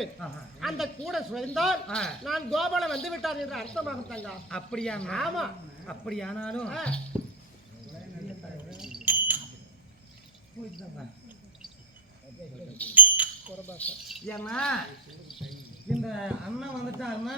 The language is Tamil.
சொல்லுவேன். அந்த கூட சுழைந்தால் நான் கோபாலன் வந்து விட்டார் என்று அர்த்தமாகும் தங்கா. அப்படியா? ஆமா. அப்படியானாலும் ஏன்னா இந்த அண்ணன் வந்துட்டாருன்னா